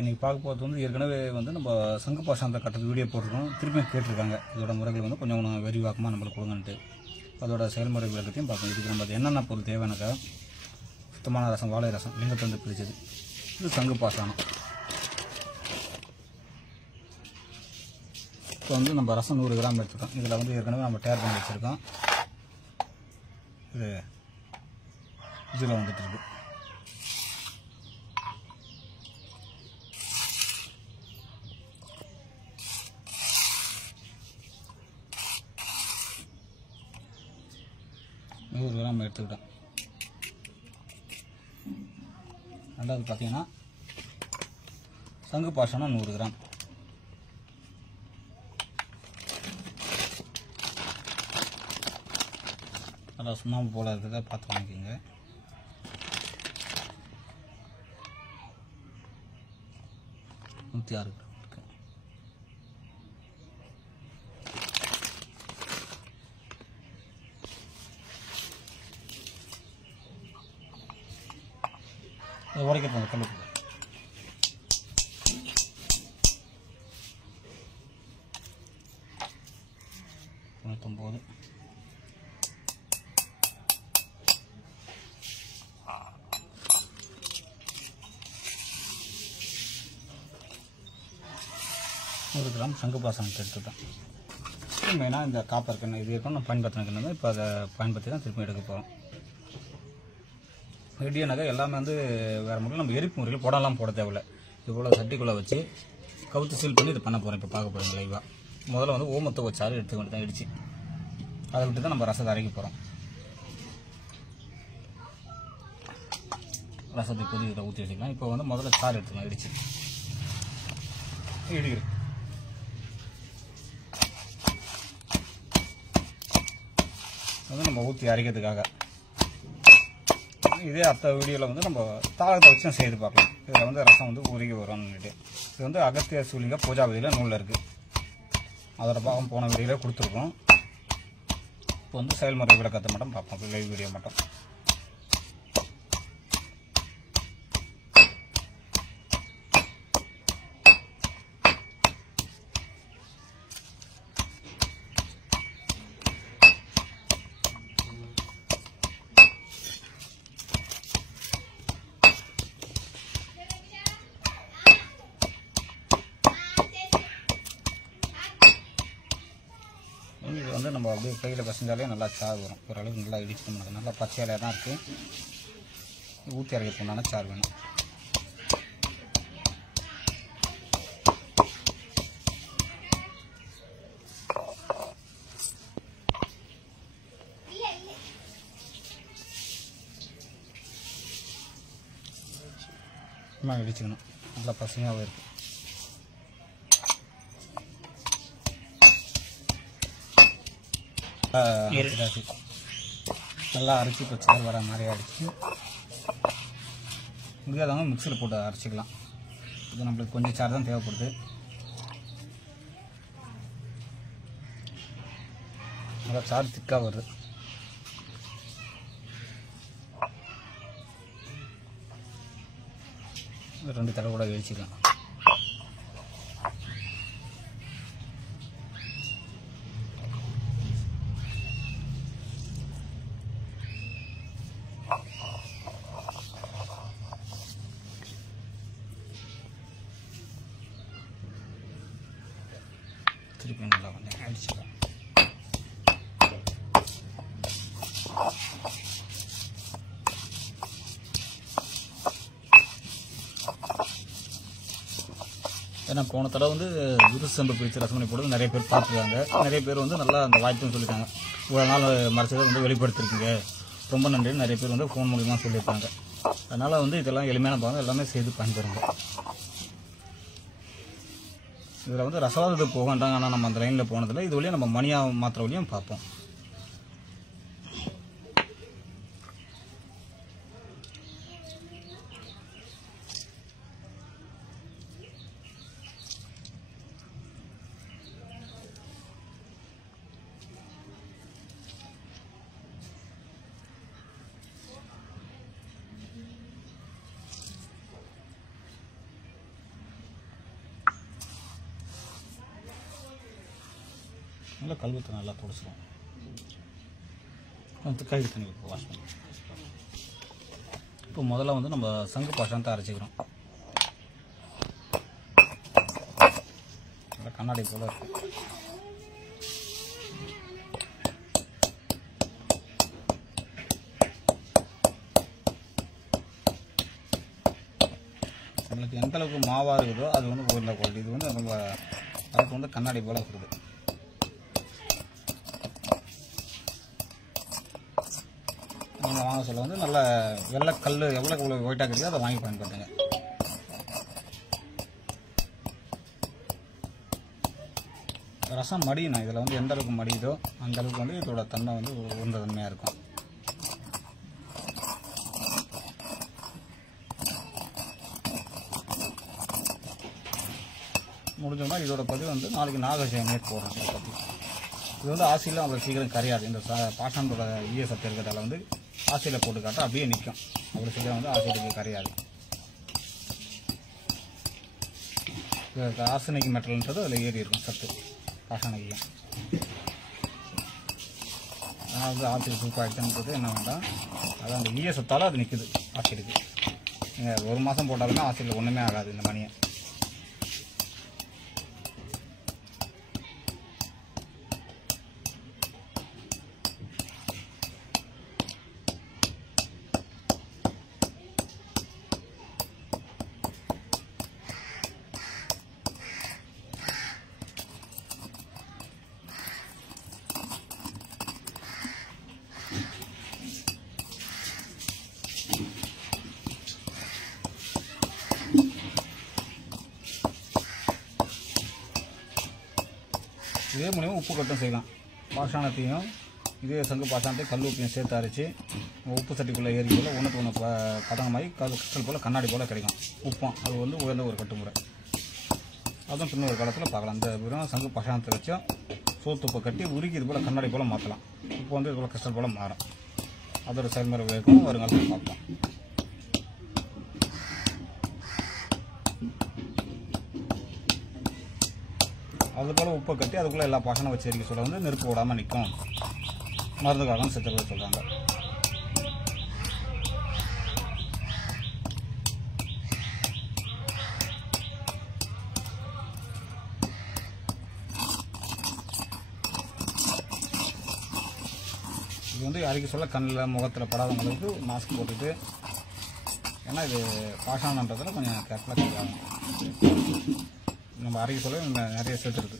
இன்றைக்கி பார்க்க போகிறது வந்து ஏற்கனவே வந்து நம்ம சங்கு பாசனத்தை கட்டுறது வீடியோ போட்டிருக்கோம். திருப்பியும் கேட்டிருக்காங்க இதோட முறைகள் வந்து கொஞ்சம் விரிவாக்கமாக நம்மளுக்கு கொடுங்கன்ட்டு. அதோட செயல்முறை விளக்கத்தையும் பார்ப்போம். இதுக்கு நம்ம என்னென்ன பொருள் தேவைனாக்கா, சுத்தமான ரசம், வாழை ரசம், லிங்கத்தந்து பிரித்தது, இது சங்கு பாசனம். இப்போ வந்து நம்ம ரசம் 100 கிராம் எடுத்துருக்கோம். இதில் வந்து ஏற்கனவே நம்ம டேர் பண்ணி வச்சுருக்கோம். இது இதில் வந்துட்டு இருக்கு. நம்ம எடுத்துக்கிட்டோம். ரெண்டாவது பார்த்தீங்கன்னா சங்கு பாசனம் 100 கிராம். நல்லா சுண்ணாம்பு போல இருக்கிறத பார்த்து வாங்கிக்கோங்க. $106 இருக்கு. உடைக்க போங்க கல்லுக்கு. 99. ஒரு கிராம் சங்கு பாசனத்தை எடுத்துட்டோம். மெயினாக இந்த காப்பர் கண்ணு இது இருக்கும். நம்ம பயன்படுத்தின கண்ணு இப்போ அதை பயன்படுத்தி தான் திருப்பி எடுக்க போகிறோம். ரெடியானாக்கா எல்லாமே வந்து வேறு முறையில் நம்ம எரிப்பு முறையில் போடலாம் போட தேவையில்லை. இது போல் சட்டிக்குள்ளே வச்சு கவுத்து சீல் பண்ணி இது பண்ண போகிறோம். இப்போ பார்க்க போகிறோம் லைவாக. முதல்ல வந்து ஓமத்தை வச்சாறு எடுத்துக்கிட்டு தான் இடிச்சு அதை விட்டு தான் நம்ம ரசத்தை அரைக்க போகிறோம். ரசத்தை கொதி இதில் ஊற்றி வச்சுக்கலாம். இப்போ வந்து முதல்ல சாறு எடுத்துக்கலாம் இடிச்சு. இடிக்கிற வந்து நம்ம ஊற்றி அரைக்கிறதுக்காக. இதே அடுத்த வீடியோவில் வந்து நம்ம தாளத்தை வச்சு செய்து பார்க்கலாம். இதில் வந்து ரசம் வந்து உருகி வரும்னுட்டு. இது வந்து அகத்திய சூலிங்க பூஜாபதியில் நூலில் இருக்குது. அதோட பாகம் போன வீடியோவில் கொடுத்துருக்கோம். இப்போ வந்து செயல்முறை விளக்கத்தை மட்டும் பார்ப்போம். லைவ் வீடியோ மட்டும். இது வந்து நம்ம அப்படியே கையில் பசஞ்சாலே நல்லா சாறு வரும். ஓரளவுக்கு நல்லா இடிச்சு நல்லா பச்சையிலையாக தான் இருக்குது. ஊற்றி அரைக்கிறதுக்கு உண்டான சாறு வேணும். இடிச்சுக்கணும். நல்லா பசுமையாகவும் இருக்குது. நல்லா அரைச்சி இப்போ சாறு வர மாதிரி அரைச்சி முடியாதவங்க மிக்சியில் போட்டு அரைச்சிக்கலாம். இது நம்மளுக்கு கொஞ்சம் சாறு தான் தேவைப்படுது. நல்லா சாறு திக்காக வருது. ரெண்டு தடவை கூட வேவிச்சிக்கலாம். திருப்பி நல்லா கொஞ்சம் அடிச்சுக்கலாம். ஏன்னா போன தடவை வந்து விருசம்பு பிரித்து ரசமணி போடுறது நிறைய பேர் பார்த்துருக்காங்க. நிறைய பேர் வந்து நல்லா அந்த வாய்ப்புன்னு சொல்லியிருக்காங்க. இவ்வளோ நாள் மறைச்சதை வந்து வெளிப்படுத்திருக்கீங்க, ரொம்ப நன்றின்னு நிறைய பேர் வந்து ஃபோன் மூலியமாக சொல்லியிருக்காங்க. அதனால் வந்து இதெல்லாம் எளிமையான பாகம் எல்லாமே செய்து பயன்படுங்க. இதில் வந்து ரசவாதத்து போகண்டாங்க. ஆனால் நம்ம அந்த லைனில் போனதில்லை. இது வழியாக நம்ம மணியாக மாத்திர வழியும் பார்ப்போம். நல்லா கழுவத்தை நல்லா துடைச்சிடும். கழுவி தண்ணி வாஷ் பண்ணி இப்போ முதல்ல வந்து நம்ம சங்கு பாஷாணத்தை அரைச்சிக்கிறோம். நல்லா கண்ணாடி போல் இருக்கும். நம்மளுக்கு எந்த அளவுக்கு மாவாக இருக்குதோ அது வந்து உருளை குவாலிட்டி. இது வந்து நம்ம அதுக்கு வந்து கண்ணாடி போல் இருக்குது. நீங்கள் வாங்க சொல்ல வந்து நல்ல வெள்ளைக்கல் எவ்வளோ ஒயிட்டாக இருக்குதோ அதை வாங்கி பயன்படுத்துங்க. ரசம் மடியணும். இதில் வந்து எந்த அளவுக்கு மடியுதோ அந்த அளவுக்கு வந்து இதோட தன்மை வந்து உருண்ட தன்மையாக இருக்கும். முடிஞ்சோம்னா இதோட பதிவு வந்து நாளைக்கு நாகசேமியே போடுறோம். இதை பற்றி இது வந்து ஆசியில் அவ்வளோ சீக்கிரம் கரையாது. இந்த பாஷாணத்தோட ஈய சத்து இருக்கிறதால வந்து ஆசியில் போட்டு காட்ட அப்படியே நிற்கும். அவ்வளோ சீக்கிரம் வந்து ஆசிலுக்கு கரையாது. ஆர்சனிக் மெட்டல்ன்றது அதில் ஏறி இருக்கும் சத்து பாஷாணைக்கும். ஆனால் வந்து ஆசிட் சூப்பாகிடுச்சுன்றது என்ன வேண்டாம், அது அந்த ஈய சத்தால் அது நிற்குது ஆசிலுக்கு. நீங்கள் 1 மாதம் போட்டாலுமே ஆசிலில் ஒன்றுமே ஆகாது இந்த மணியை. இதே மூலியமாக உப்பு கட்டும் செய்யலாம். பாஷாணத்தையும் இதே சங்கு பாஷாணத்தையும் கல் உப்பையும் சேர்த்து அரைச்சி உப்பு சட்டிக்குள்ளே ஏறி போல் ஒன்றுக்கு ஒன்று பதங்க மாதிரி கிறிஸ்டல் போல் கண்ணாடி போல் கிடைக்கும். உப்பும் அது வந்து உயர்ந்த ஒரு கட்டுமுறை. அதுவும் பின்ன ஒரு காலத்தில் பார்க்கலாம். இந்த வெறும் சங்கு பாஷாணத்தை வச்சும் சோத்துப்பை கட்டி உருக்கி இது போல் கண்ணாடி போல் மாற்றலாம். இப்போ வந்து இது போல் கிறிஸ்டல் போல் மாறும். அதோட செயல்முறை விளக்கம் வருங்காலத்தில் பார்க்கலாம். அது போல் உப்பை கட்டி அதுக்குள்ளே எல்லா பாஷாணம் வச்சு எரிக்க சொல்ல வந்து நெருப்பு விடாமல் நிற்கும். மருந்துக்காகவும் சித்தர்கள் சொல்கிறாங்க. இது வந்து அரைக்க சொல்ல கண்ணில் முகத்தில் படாதவங்களுக்கு மாஸ்க் போட்டுட்டு, ஏன்னா இது பாஷாணன்றதில் கொஞ்சம் கேர்ஃபுல்லாக செய்வாங்க. நம்ம அரைக்க சொல்ல நிறைய சேர்த்துருக்கு.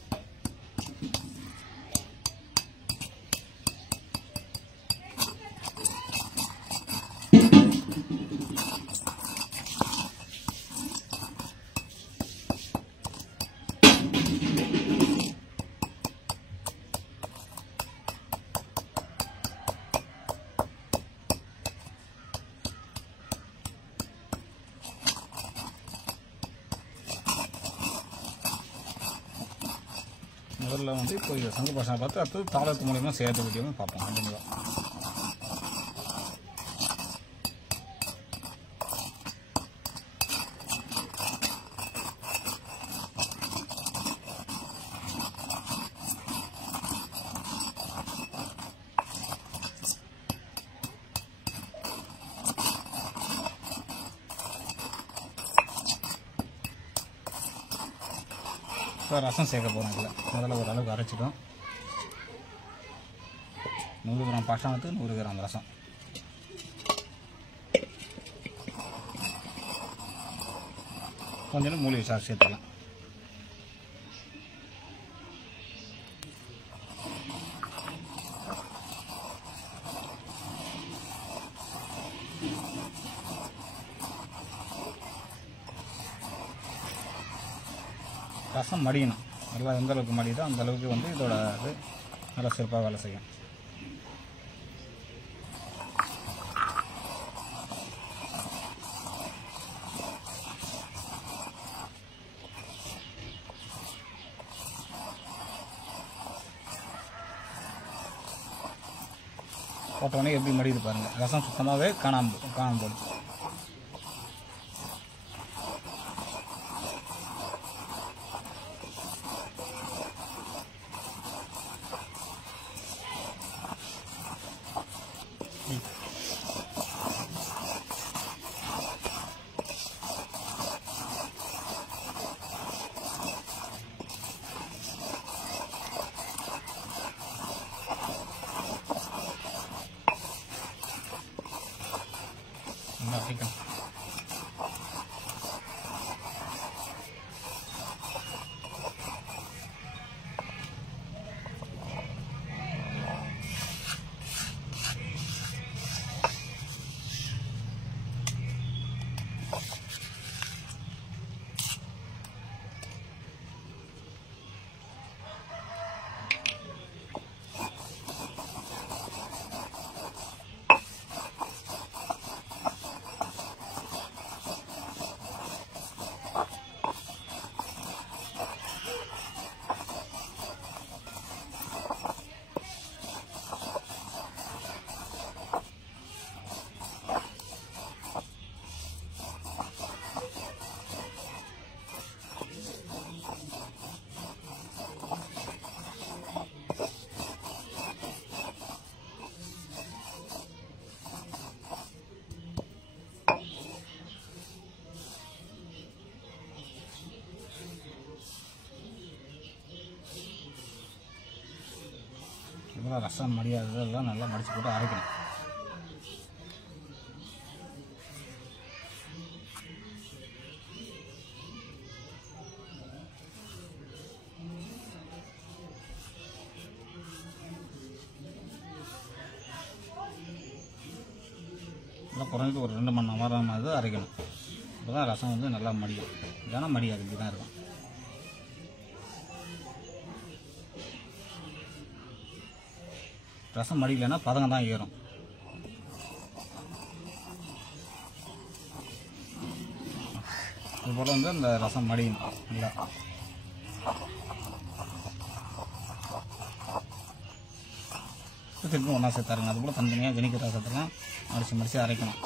முதல்ல வந்து இப்போ இந்த சங்கு பாஷாணை பார்த்து அடுத்தது தாளத்து மூலியமாக சேர்த்து வீடியோவும் பார்ப்போம். கண்டிப்பாக இப்போ ரசம் சேர்க்க போகிறோம். இதில் முதல்ல ஓரளவுக்கு அரைச்சிடும். 100 கிராம் பாஷாணத்துக்கு 100 கிராம் ரசம். கொஞ்சம் மூலிகை சாறு சேர்த்துக்கலாம். ரசம் மடியணும். நல்லா எந்த அளவுக்கு மடியுதோ அந்த அளவுக்கு வந்து இதோட இது நல்லா சிறப்பாக வேலை செய்யும். போட்டோடனே எப்படி மடியுது பாருங்கள். ரசம் சுத்தமாகவே காணாமல் போகுது. இதெல்லாம் ரசம் மடியாததெல்லாம் நல்லா மடித்து போட்டு அரைக்கணும். நல்லா குறைஞ்சது ஒரு 2 மணி நேரம் மாதிரி அரைக்கணும். அப்போ தான் ரசம் வந்து நல்லா மடியும். இல்லைன்னா மடியாது, இப்படி தான் இருக்கும். ரசம் மடியலைன்னா பதங்க தான் ஏறும். இதுபோல் வந்து இந்த ரசம் மடியணும் நல்லா. திருப்பி ஒன்றா சேர்த்தாருங்க. அதுபோல் தனித்தனியாக ஜெனிக்கிற ரசத்தெல்லாம் மடித்து அரைக்கணும்.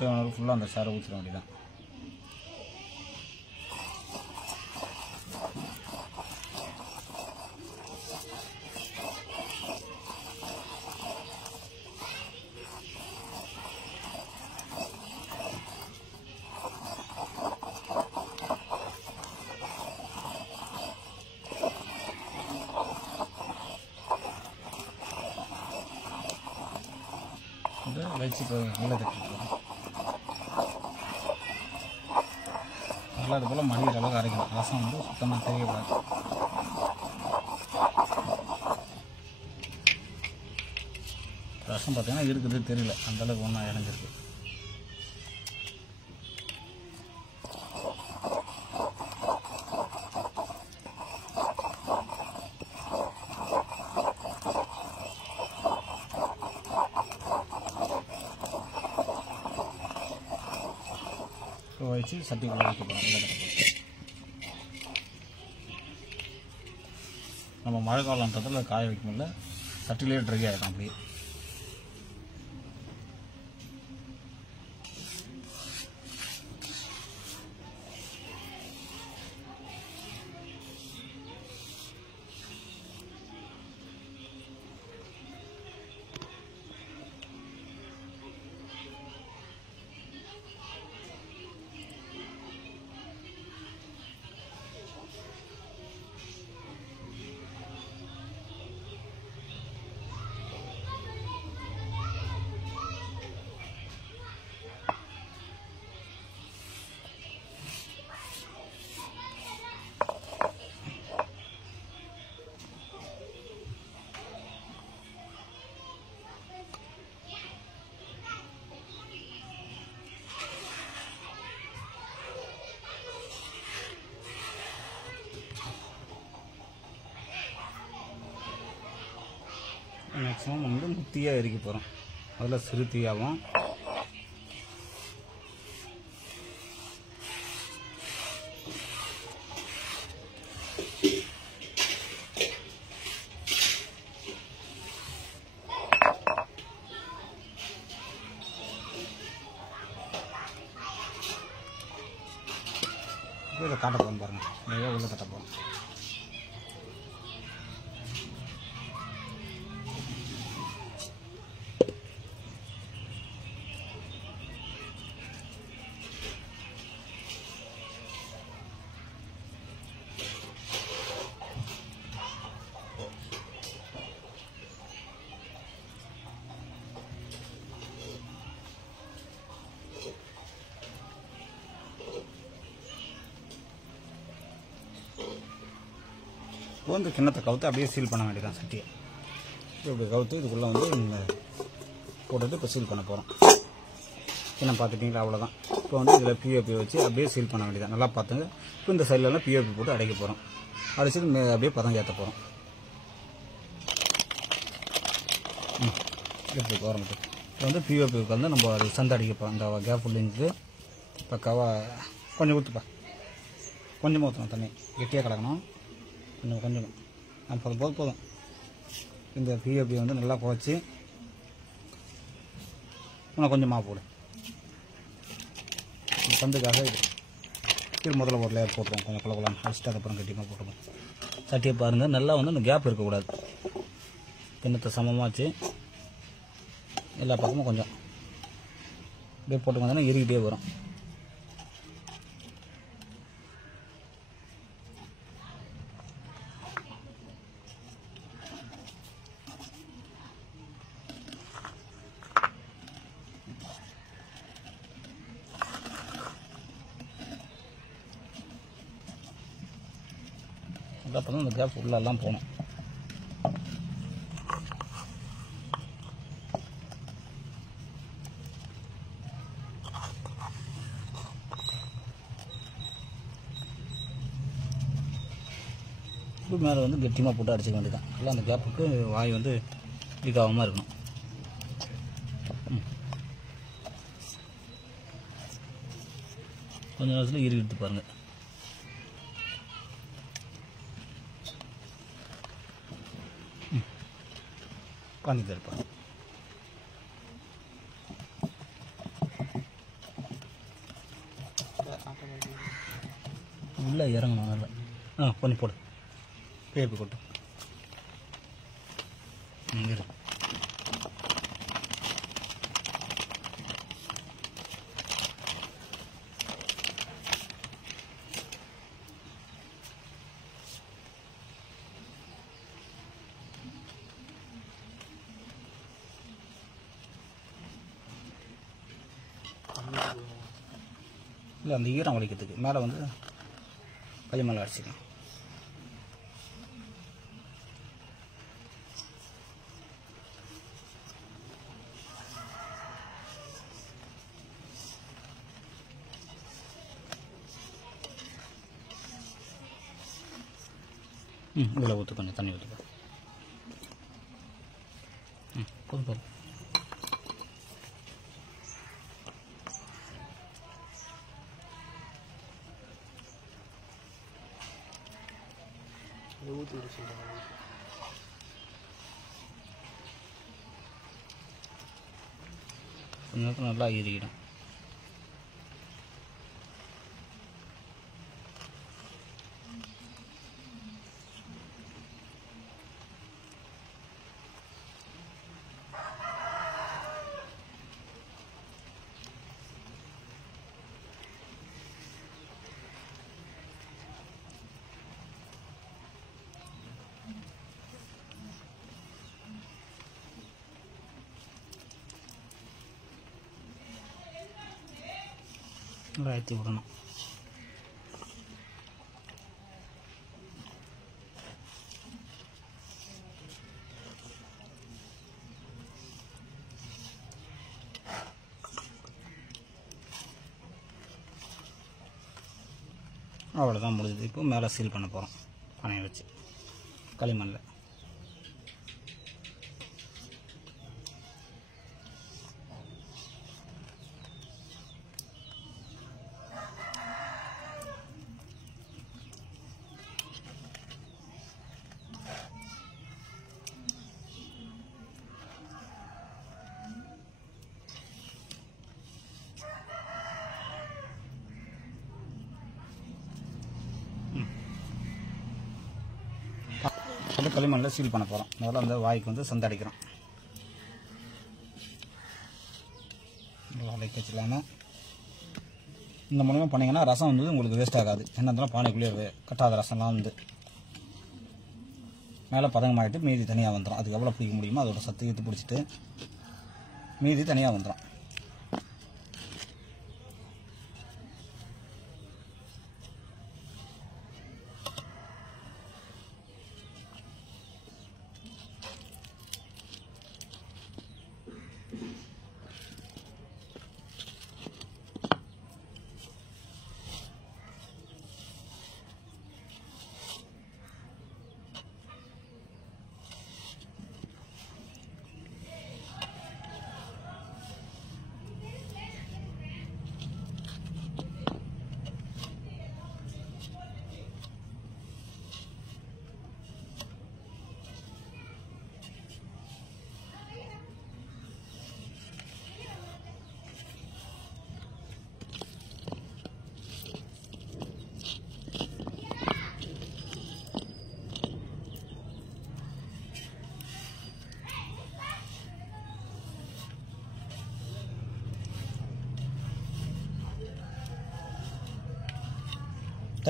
தேவையான ஃபுல்லாக அந்த சாரை ஊற்றிட வேண்டியதான். வச்சு இப்போ நல்லா தட்டிக்கலாம். நல்லா இது போல் மடிகிற அளவுக்கு அரைக்கலாம். ரசம் வந்து சுத்தமாக தெரியக்கூடாது. ரசம் பார்த்தீங்கன்னா இருக்குது தெரியல, அந்தளவுக்கு ஒன்றா இணைஞ்சிருக்கு. வச்சு சட்டிக்குள்ளே வைக்க போகிறோம். நம்ம மழை காலன்றதில் காய வைக்க முடியல, சட்டிலே ட்ரை ஆகிடும் அப்படியே. மேக்ஸிமம் வந்து முத்தியாக எரிக்க போகிறோம். அதில் சிறு தீயாகும். இதை காட்ட போகிறோம் பாருங்கள், நிறைய உள்ள கட்ட போகிறோம். இந்த கிண்ணத்தை கவுத்து அப்படியே சீல் பண்ண வேண்டியதான் சட்டியை. இப்படி கவுத்து இதுக்குள்ளே வந்து இந்த போட்டுட்டு இப்போ சீல் பண்ண போகிறோம். கிண்ணம் பார்த்துட்டிங்களா, அவ்வளோதான். இப்போ வந்து இதில் பிஓபி வச்சு அப்படியே சீல் பண்ண வேண்டியதான். நல்லா பார்த்துங்க. இப்போ இந்த சைட்லலாம் பிஓபி போட்டு அடைக்க போகிறோம். அடிச்சுட்டு அப்படியே பதம் ஏற்ற போகிறோம். இப்படி போகிறோம். இப்போ வந்து பிஓபிக்கு வந்து நம்ம அது சந்தை அடிக்க போகிறோம். இந்த கேப் ஃபுல்லிங்க்கு பக்காவாக கொஞ்சம் ஊற்றுப்பா, கொஞ்சமாக ஊற்றணும். தண்ணி கெட்டியாக கலக்கணும். கொஞ்சம் போதும். இந்த பிஓபி வந்து நல்லா குறைச்சி இன்னும் கொஞ்சமாக போடு. சந்துக்காக இது முதல்ல ஒரு லேயர் போட்டுருவோம். கொஞ்சம் குளம் அடிச்சுட்டு அதுக்கப்புறம் கட்டியமாக போட்டுருவோம். சட்டியை பாருங்கள், நல்லா வந்து அந்த கேப் இருக்கக்கூடாது. கிண்ணத்தை சமமாச்சு எல்லா பக்கமும் கொஞ்சம் அப்படியே போட்டு வந்தோன்னா எரிக்கிட்டே வரும். அப்போ தான் இந்த கேப் உள்ளெல்லாம் போகணும். இப்போ மேலே வந்து கெட்டியமாக போட்டு அடிச்சுக்க வேண்டியதான். எல்லாம் அந்த கேப்புக்கு வாய் வந்து லீக் ஆகாமல் இருக்கணும். கொஞ்சம் நேரத்தில் ஈரி எடுத்து பாருங்கள். பண்ணிட்டு இருப்பாங்க. உள்ளே இறங்கணும் நல்லா. பண்ணி போடு. பேப்பி கொட்டு. இங்கே இருக்கு. இல்லை அந்த ஈரம் வலிக்கிறதுக்கு மேலே வந்து களி மேலே அடிச்சிக்கலாம். இதில் ஊற்று, கொஞ்சம் தண்ணி ஊற்றுப்பா. போதும் போதும். கொஞ்ச நேரத்தில் நல்லா எரிக்கிடும். நல்லா ஏற்றி விடணும். அவ்வளோதான் முடியுது. இப்போ மேலே சீல் பண்ண போகிறோம் பானையை வச்சு களிமண்ணில். வந்து களிமண்ணில் சீல் பண்ண போகிறோம். முதல்ல அந்த வாய்க்கு வந்து சந்தை அடிக்கிறோம். வாழைக்கு வச்சுக்கலாமல் இந்த மூலமாக பண்ணிங்கன்னா ரசம் வந்து உங்களுக்கு வேஸ்ட் ஆகாது. என்ன இருந்தாலும் பானைக்குள்ளேயே கட்டாத ரசம்லாம் வந்து மேலே பதங்கமாகிட்டு மீதி தனியாக வந்துடும். அதுக்கு எவ்வளோ பிடிக்க முடியுமோ அதோட சத்து எடுத்து பிடிச்சிட்டு மீதி தனியாக வந்துடும்.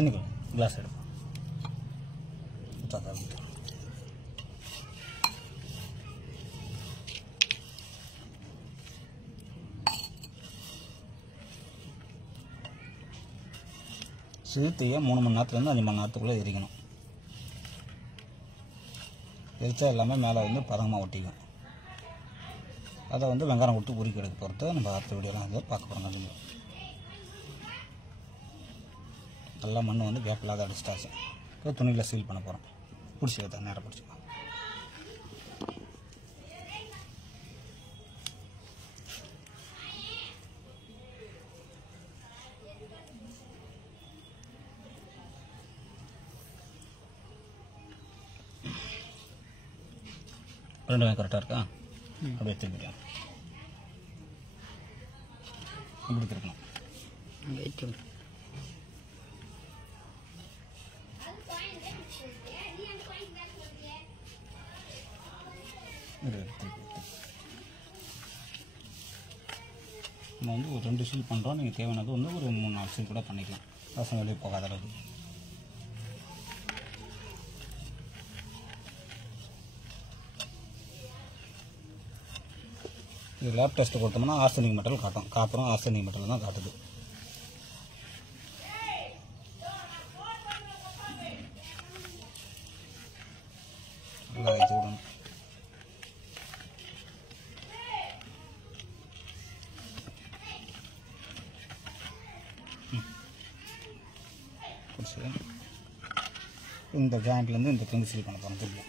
தண்ணி கிளாஸ் எடுப்போம். சிறுத்தையை 3 மணி நேரத்துலேருந்து 5 மணி நேரத்துக்குள்ளே எரிக்கணும். எரிச்சா எல்லாமே மேலே வந்து பதங்கமாக ஒட்டிக்கும். அதை வந்து வெங்காயம் கொடுத்து உரிக்க எடுக்க போகிறது நம்ம அடுத்த வீடியோலாம் வந்து பார்க்க போகிறோம். கண்டிப்பாக நல்லா மண் வந்து கேப் இல்லாத அடிச்சிட்டாச்சு. இப்போ துணியில் சீல் பண்ண போகிறோம். பிடிச்சி வைத்தா நேரம் பிடிச்சிக்கலாம். ரெண்டுமே கரெக்டாக இருக்கா? அப்படியே திரும்பிக்கலாம். இப்படி திருப்பணும். நம்ம வந்து ஒரு 2 சீல் பண்ணுறோம். நீங்கள் தேவையானது வந்து ஒரு 3-4 சீல் கூட பண்ணிக்கலாம். பசங்க வெளியே போகாத அளவுக்கு. இது லேப் டெஸ்ட் கொடுத்தோம்னா ஆர்சனிக் மெட்டல் காட்டும். காப்பரும் ஆர்சனிக் மெட்டல் தான் காட்டுது. நல்லா வச்சு விடணும். இந்த ஜாயிண்ட்லேருந்து இந்த கிங் சீல் பண்ண போகிறோம். திரும்ப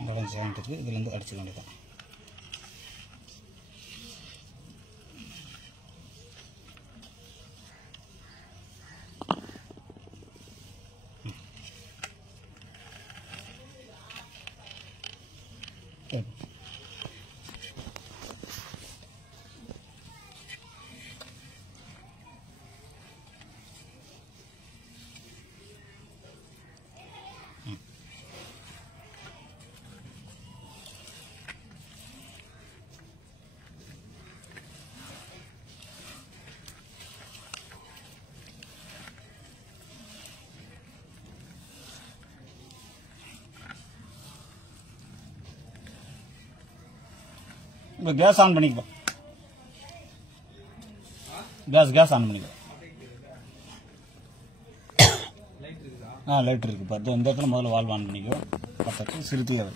இந்த ஜாயிண்ட் இருக்குது. இதுலேருந்து அடிச்சுக்க வேண்டியதான். இப்போ கேஸ் ஆன் பண்ணிக்கப்போ. கேஸ் ஆன் பண்ணிக்கோ. லைட் இருக்குது. பார்த்து இந்த இடத்துல முதல்ல வால்வ் ஆன் பண்ணிக்கோ. பக்கத்து சிறுத்தையாக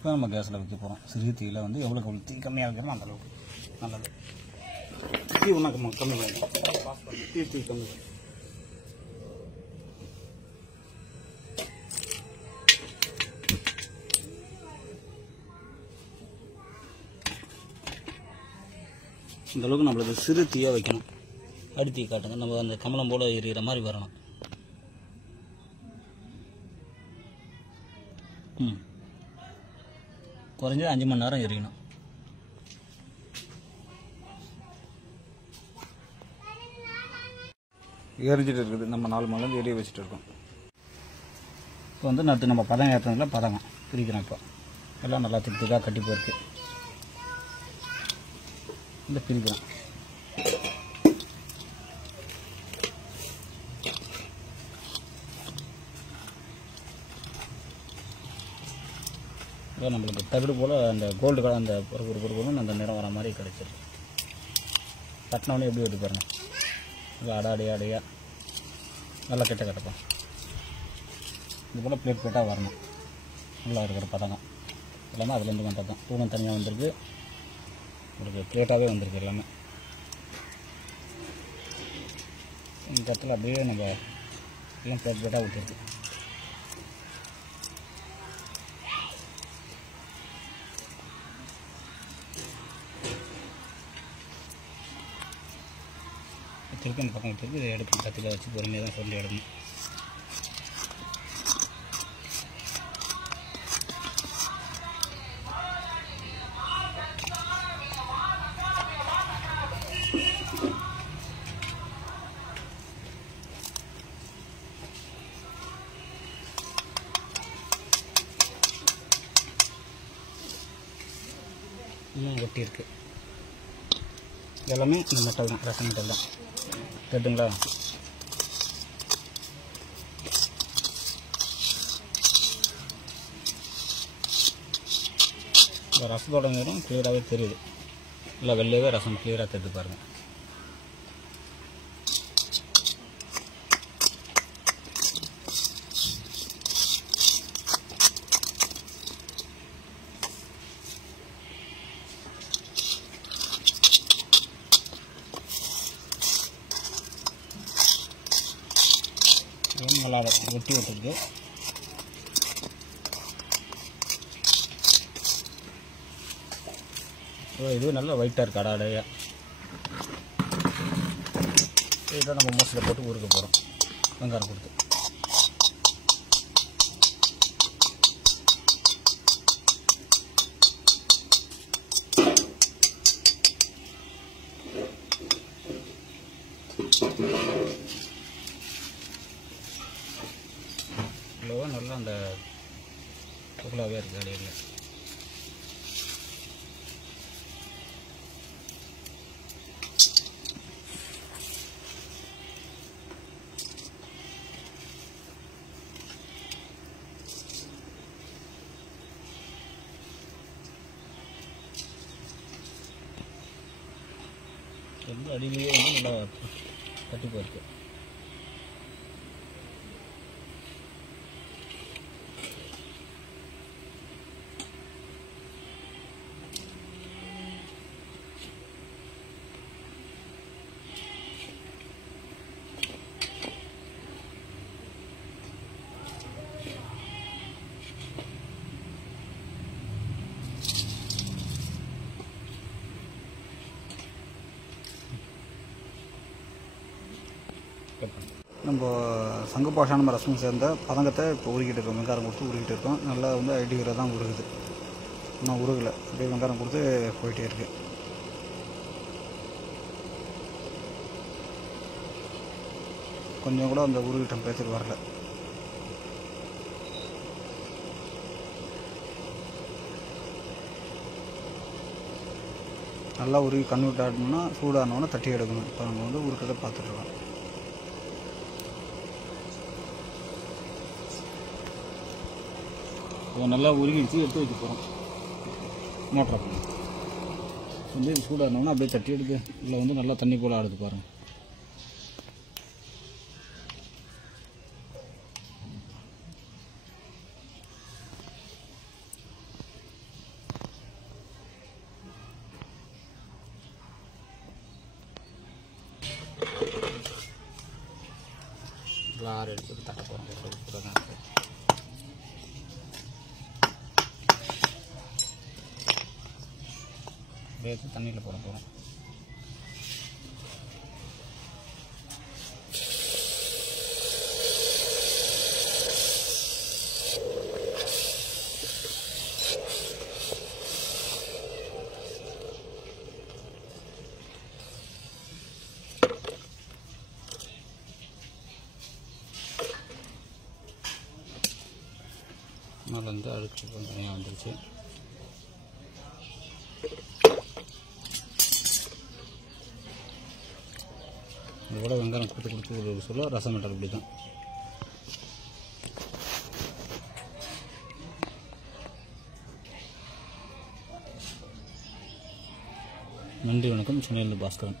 இப்போ நம்ம கேஸில் வைக்க போகிறோம். சிறிய தீயில் வந்து எவ்வளோக்கு எவ்வளோ தீ கம்மியாக வைக்கிறோம் அந்த அளவுக்கு நல்லது. தீ ஒன்றும் கம்மி வேணும். தீ கம்மி. இந்த அளவுக்கு நம்மளுக்கு சிறு தீயாக வைக்கணும். அடித்தீ காட்டுங்க. நம்ம அந்த கமலம் போல் எரியிற மாதிரி வரணும். குறைஞ்சது 5 மணி நேரம் எரியணும். எரிஞ்சிட்டு இருக்குது. நம்ம 4 மணி நேரம் எரிய வச்சுட்டு இருக்கோம். இப்போ வந்து நட்டு நம்ம பதம் ஏற்றுறதுல பதங்க பிரிக்கிறோம். இப்போ எல்லாம் நல்லா திட்டுக்காக கட்டி போயிருக்கு. இந்த பிரிக்கிறோம். இப்போ நம்மளுக்கு தகுடு போல் அந்த கோல்டு கலர் அந்த பொறுப்பு அந்த நிறம் வர மாதிரி கிடச்சிருக்கு. கட்டினோடனே எப்படி வருது பாருங்கள். இது அடையாக நல்லா கெட்ட கட்டப்போம். இது போல் பிளேட்டாக வரணும். நல்லா இருக்கிற பதங்கம் எல்லாமே அதுலேருந்து வந்தது தான். தூணம் தனியாக வந்திருக்கு. உங்களுக்கு பிளேட்டாகவே வந்திருக்கு எல்லாமே. இந்த இடத்துல அப்படியே நம்ம எல்லாம் பிளேட்டாக விட்டுருக்கு. திருப்பி அந்த பக்கம் திருப்பி இதை எடுக்கணும். கத்தியில் வச்சு பொறுமையாக தான் சொல்லி எடுக்கணும். இன்னும் ஒட்டி இருக்குது. எல்லாமே இந்த மெட்டல் தான், ரசம் மெட்டல் தான். கேட்டுங்களா? இந்த ரசத்தோட நேரம் கிளியராகவே தெரியுது. இல்லை வெள்ளையவே ரசம் கிளியராக தெரிஞ்சு பாருங்கள். நல்லா ஒட்டி விட்டுருக்கு. இது நல்லா ஒயிட்டாக இருக்குது அடாடையாக. இதை நம்ம மோசில் போட்டு ஊறுக்க போகிறோம் வெங்காயம் கொடுத்து. நல்லா அந்த புகழாகவே இருக்குது அடையில். ரொம்ப அடியிலேயே வந்து நல்லா தட்டி போயிருக்கு. நம்ம சங்குபாஷான ரசம் சேர்ந்த பதங்கத்தை இப்போ உருக்கிட்டு இருக்கோம். வெங்காயம் கொடுத்து உருக்கிட்டு இருக்கோம். நல்லா வந்து ஐடியில் தான் உருகுது. இன்னும் உருகலை. அப்படியே வெங்காயம் கொடுத்து போயிட்டே இருக்கு. கொஞ்சம் கூட அந்த உருகு டெம்பரேச்சர் வரல. நல்லா உருகி கன்வெர்ட் ஆடணும்னா சூடானோன்னா தட்டி எடுக்கணும். இப்போ நம்ம வந்து உருக்கதை பார்த்துட்ருக்கோம். நல்லா உருகிடுச்சு. எடுத்து வைக்க போகிறோம். மோட்டரை பண்ணி வந்து சூடானோன்னா அப்படியே தட்டி எடுக்கு. இல்லை வந்து நல்லா தண்ணி போல் ஆடுது பாருங்கள். ஆறு எடுத்து தட்ட போகிறோம். எடுத்து தண்ணியில் போட போகிறோம். மேலே வந்து அழுக்கு தனியாக வந்துருச்சு. இதோட வெங்காயம் கொடுத்து கொடுத்து ஒரு சொல்ல ரசம் மெட்டல் இப்படி தான். நன்றி, வணக்கம். சென்னையிலிருந்து பாஸ்கரன்.